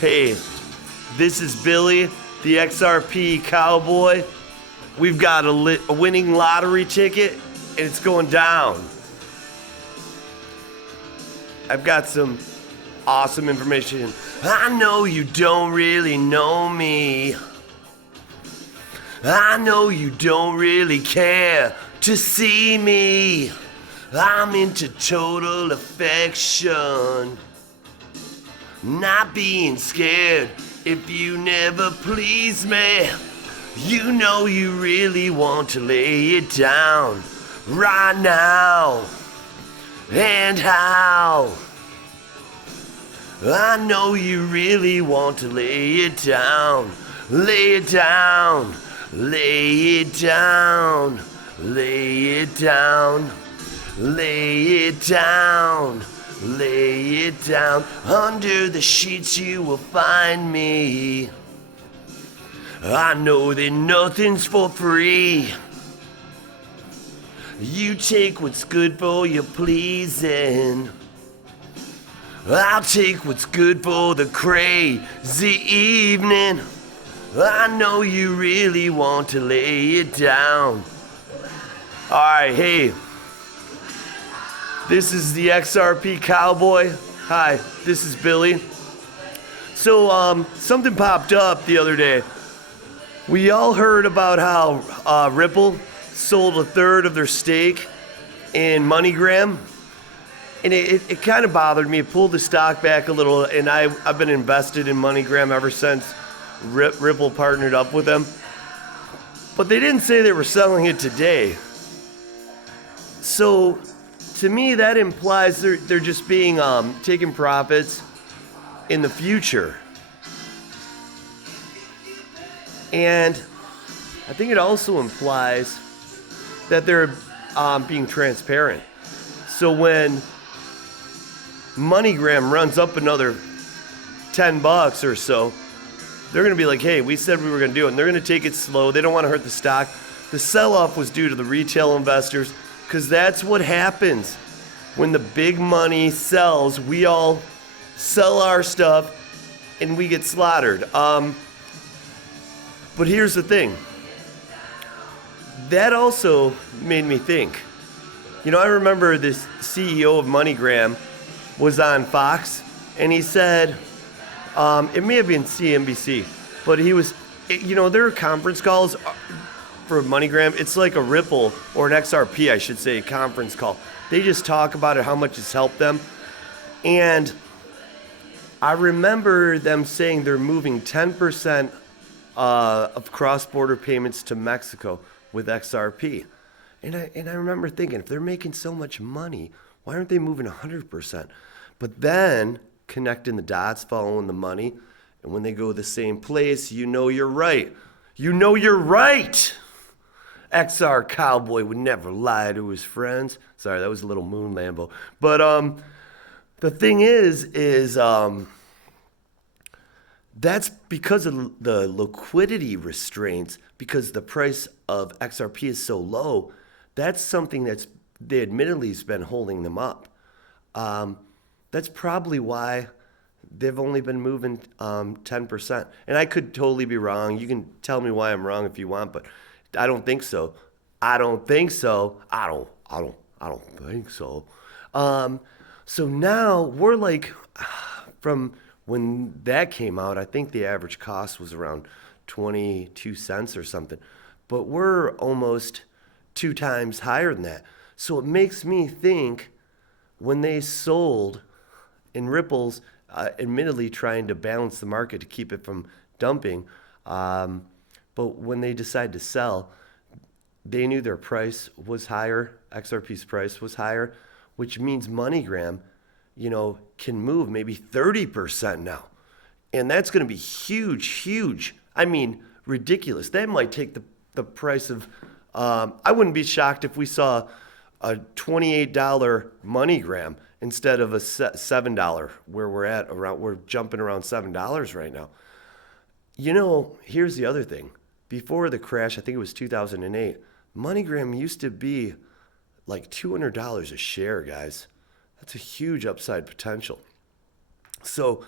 Hey, this is Billy, the XRP cowboy. We've got a winning lottery ticket, and it's going down. I've got some awesome information. I know you don't really know me. I know you don't really care to see me. I'm into total affection. Not being scared if you never please me. You know you really want to lay it down right now. And how? I know you really want to lay it down. Lay it down. Lay it down. Lay it down. Lay it down. Lay it down. Under the sheets you will find me. I know that nothing's for free. You take what's good for your pleasing. I'll take what's good for the crazy evening. I know you really want to lay it down. Alright, hey. This is the XRP cowboy. Hi, this is Billy. So, something popped up the other day. We all heard about how Ripple sold a third of their stake in MoneyGram. And it kind of bothered me. It pulled the stock back a little, and I've been invested in MoneyGram ever since Ripple partnered up with them. But they didn't say they were selling it today. So, to me, that implies they're just being taking profits in the future. And I think it also implies that they're being transparent. So when MoneyGram runs up another $10 or so, they're going to be like, hey, we said we were going to do it. And they're going to take it slow. They don't want to hurt the stock. The sell-off was due to the retail investors, because that's what happens when the big money sells. We all sell our stuff and we get slaughtered. But here's the thing. That also made me think. You know, I remember this CEO of MoneyGram was on Fox, and he said, it may have been CNBC, but he was, their conference calls for MoneyGram, it's like a Ripple or an XRP, I should say, conference call. They just talk about it, how much it's helped them. And I remember them saying they're moving 10% of cross-border payments to Mexico with XRP. And I remember thinking, if they're making so much money, why aren't they moving 100%? But then, connecting the dots, following the money, and when they go the same place, you know you're right. You know you're right! XR Cowboy would never lie to his friends. Sorry, that was a little Moon Lambo. But the thing is that's because of the liquidity restraints, because the price of XRP is so low. That's something they admittedly has been holding them up. That's probably why they've only been moving 10%. And I could totally be wrong. You can tell me why I'm wrong if you want, but I don't think so. I don't think so. I don't think so. So now we're like, from when that came out, I think the average cost was around 22 cents or something. But we're almost 2 times higher than that. So it makes me think, when they sold, and Ripple's admittedly trying to balance the market to keep it from dumping, but when they decided to sell, they knew their price was higher, XRP's price was higher, which means MoneyGram, can move maybe 30% now. And that's going to be huge. I mean, ridiculous. That might take the price of, I wouldn't be shocked if we saw a $28 MoneyGram instead of a $7 where we're jumping around $7 right now. Here's the other thing. Before the crash, I think it was 2008, MoneyGram used to be like $200 a share, guys. That's a huge upside potential. So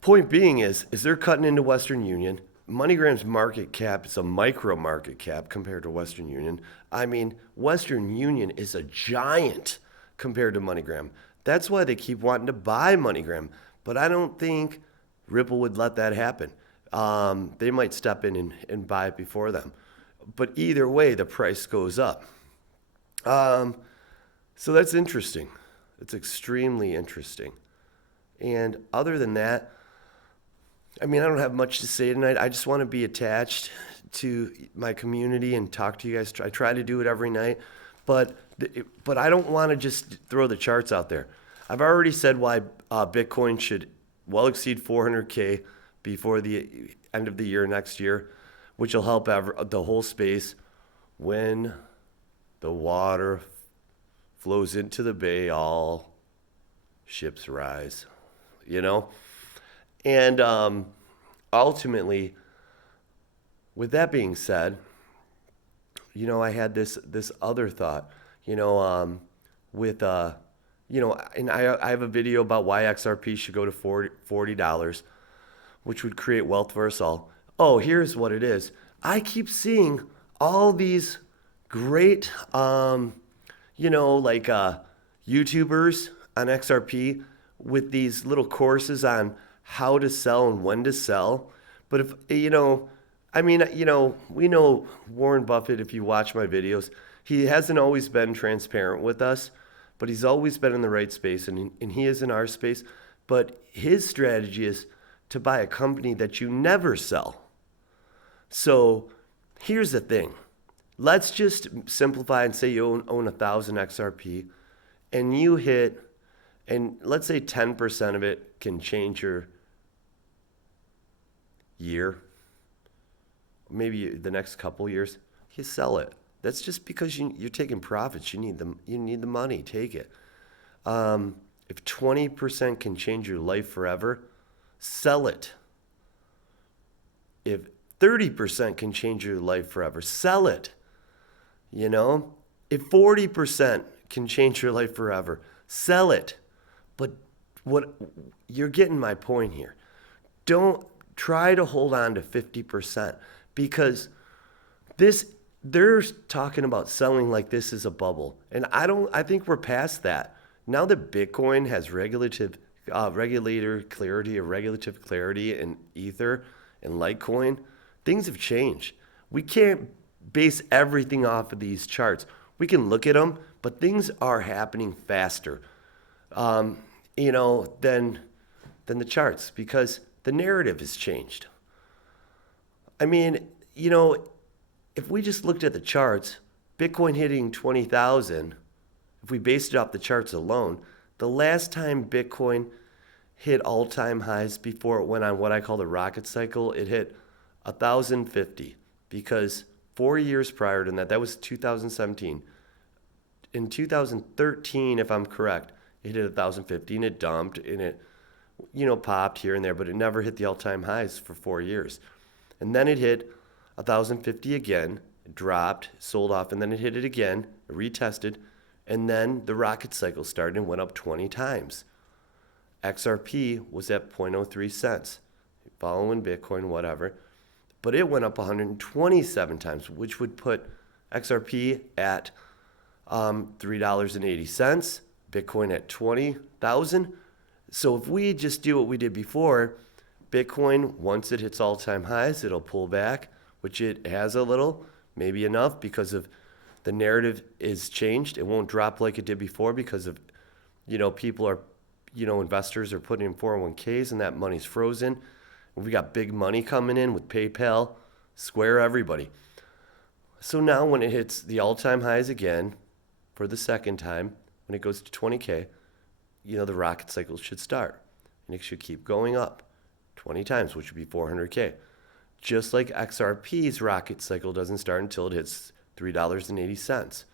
Point being is they're cutting into Western Union. MoneyGram's market cap is a micro market cap compared to Western Union. I mean, Western Union is a giant compared to MoneyGram. That's why they keep wanting to buy MoneyGram. But I don't think Ripple would let that happen. They might step in and buy it before them. But either way, the price goes up. So that's interesting. It's extremely interesting. And other than that, I mean, I don't have much to say tonight. I just want to be attached to my community and talk to you guys. I try to do it every night, but I don't want to just throw the charts out there. I've already said why Bitcoin should well exceed 400K before the end of the year next year, which will help the whole space when the water flows into the bay, all ships rise, you know? And ultimately, with that being said, you know, I had this other thought, you know, you know, and I have a video about why XRP should go to $40, which would create wealth for us all. Oh, here's what it is. I keep seeing all these great, you know, like YouTubers on XRP with these little courses on how to sell and when to sell. But if, you know, I mean, you know, we know Warren Buffett, if you watch my videos, he hasn't always been transparent with us, but he's always been in the right space, and he is in our space. But his strategy is to buy a company that you never sell. So here's the thing. Let's just simplify and say you own 1,000 XRP and you hit, and let's say 10% of it can change your year, maybe the next couple years, you sell it. That's just because you're taking profits. You need the money. Take it. If 20% can change your life forever, sell it. If 30% can change your life forever, sell it. You know, if 40% can change your life forever, sell it. But what you're getting my point here. Don't try to hold on to 50% because they're talking about selling like this is a bubble. And I think we're past that. Now that Bitcoin has regulative clarity and Ether and Litecoin, things have changed. We can't base everything off of these charts. We can look at them, but things are happening faster, you know, than the charts because the narrative has changed. I mean, you know, if we just looked at the charts, Bitcoin hitting 20,000, if we based it off the charts alone, the last time Bitcoin hit all-time highs before it went on what I call the rocket cycle, it hit 1,050 because 4 years prior to that, that was 2017. In 2013, if I'm correct, it hit 1,050 and it dumped and it, you know, popped here and there, but it never hit the all-time highs for 4 years. And then it hit 1,050 again, it dropped, sold off, and then it hit it again, it retested, and then the rocket cycle started and went up 20 times. XRP was at 0.03 cents, following Bitcoin, whatever. But it went up 127 times, which would put XRP at $3.80, Bitcoin at 20,000. So if we just do what we did before, Bitcoin, once it hits all-time highs, it'll pull back, which it has a little, maybe enough because of the narrative is changed. It won't drop like it did before because of, you know, people are, you know, investors are putting in 401ks and that money's frozen. We got big money coming in with PayPal, Square, everybody. So now when it hits the all-time highs again for the second time, when it goes to 20K, you know, the rocket cycle should start. And it should keep going up 20 times, which would be 400K. Just like XRP's rocket cycle doesn't start until it hits $3.80.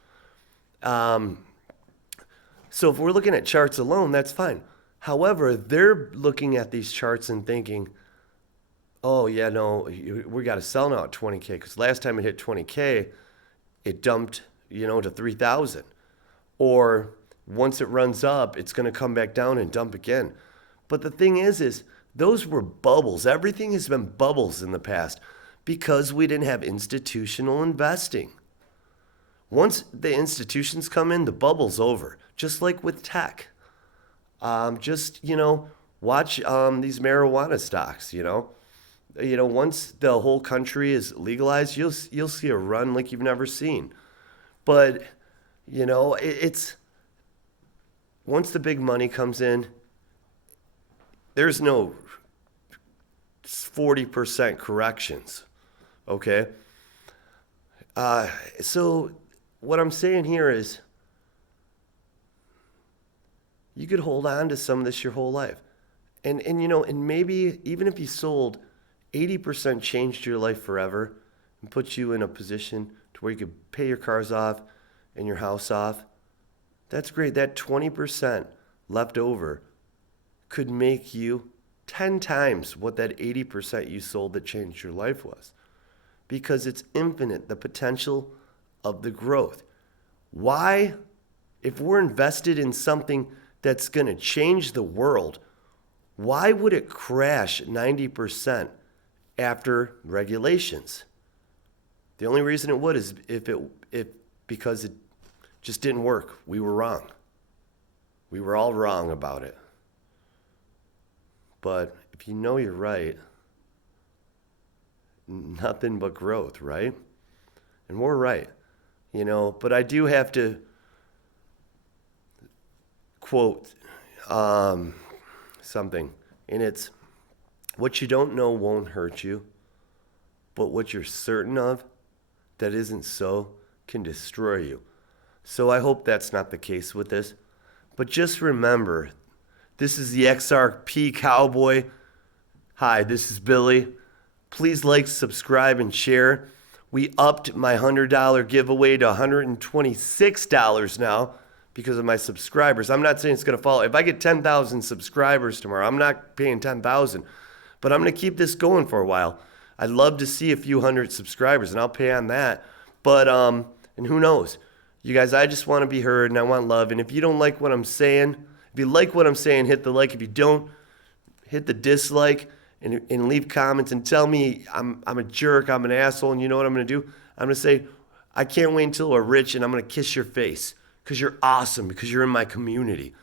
So if we're looking at charts alone, that's fine. However, they're looking at these charts and thinking, oh, yeah, no, we got to sell now at 20K because last time it hit 20K, it dumped, you know, to 3,000. Or once it runs up, it's going to come back down and dump again. But the thing is Those were bubbles. Everything has been bubbles in the past because we didn't have institutional investing. Once the institutions come in, the bubble's over. Just like with tech. Watch these marijuana stocks, once the whole country is legalized, you'll see a run like you've never seen. But, it's once the big money comes in, there's no 40% corrections, okay? So what I'm saying here is you could hold on to some of this your whole life. And maybe even if you sold, 80% changed your life forever and put you in a position to where you could pay your cars off and your house off. That's great. That 20% left over could make you 10 times what that 80% you sold that changed your life was. Because it's infinite, the potential of the growth. Why? If we're invested in something that's going to change the world, why would it crash 90% after regulations? The only reason it would is because it just didn't work. We were wrong. We were all wrong about it. But if you know you're right, nothing but growth, right? And we're right, but I do have to quote something, and it's, what you don't know won't hurt you, but what you're certain of that isn't so can destroy you. So I hope that's not the case with this. But just remember, this is the XRP Cowboy. Hi, this is Billy. Please like, subscribe, and share. We upped my $100 giveaway to $126 now because of my subscribers. I'm not saying it's going to follow. If I get 10,000 subscribers tomorrow, I'm not paying 10,000. But I'm going to keep this going for a while. I'd love to see a few hundred subscribers, and I'll pay on that. But, and who knows? You guys, I just want to be heard, and I want love. And if you don't like what I'm saying, if you like what I'm saying, hit the like. If you don't, hit the dislike and leave comments and tell me I'm a jerk, I'm an asshole, and you know what I'm going to do? I'm going to say, I can't wait until we're rich, and I'm going to kiss your face because you're awesome, because you're in my community.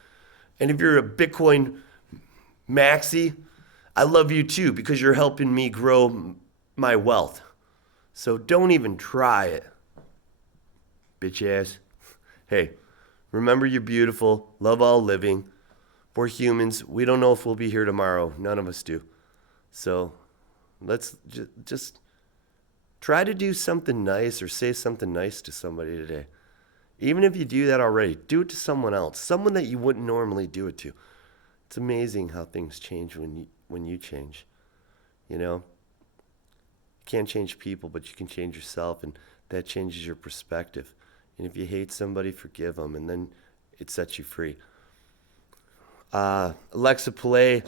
And if you're a Bitcoin maxie, I love you too because you're helping me grow my wealth. So don't even try it, bitch ass. Hey, remember you're beautiful. Love all living. We're humans. We don't know if we'll be here tomorrow. None of us do. So let's just try to do something nice or say something nice to somebody today. Even if you do that already, do it to someone else, someone that you wouldn't normally do it to. It's amazing how things change when you change. You can't change people, but you can change yourself, and that changes your perspective. And if you hate somebody, forgive them, and then it sets you free. Alexa, play.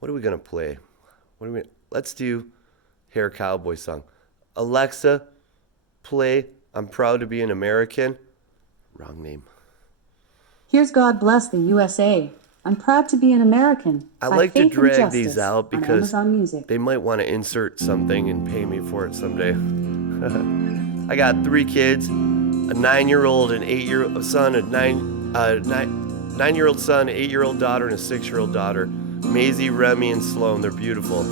What are we gonna play? Let's do Hair Cowboy song. Alexa, play I'm Proud to Be an American. Wrong name. Here's God Bless the USA. I'm proud to be an American. I like to drag these out because they might want to insert something and pay me for it someday. I got 3 kids, a 9-year-old, an 8-year-old son, a 9-year-old son, 8-year-old daughter, and a 6-year-old daughter. Maisie, Remy, and Sloan. They're beautiful.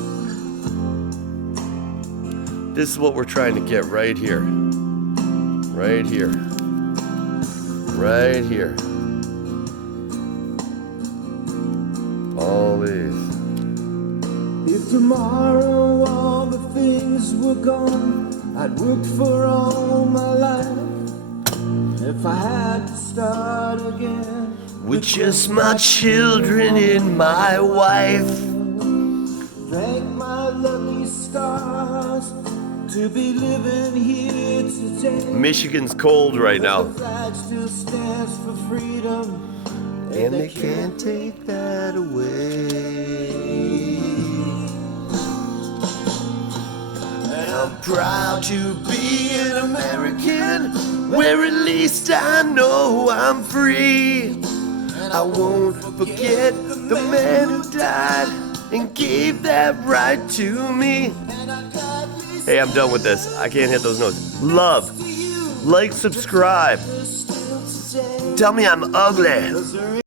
This is what we're trying to get right here. Right here. Right here. All these. If tomorrow all the things were gone, I'd work for all my life. If I had to start again with just my children and my wife. Thank my lucky stars to be living here today. Michigan's cold right now. The flag still stands for freedom, and they can't take that away. And I'm proud to be an American, where at least I know I'm free. I won't forget the man who died and gave that right to me. Hey, I'm done with this. I can't hit those notes. Love, like, subscribe. Tell me I'm ugly.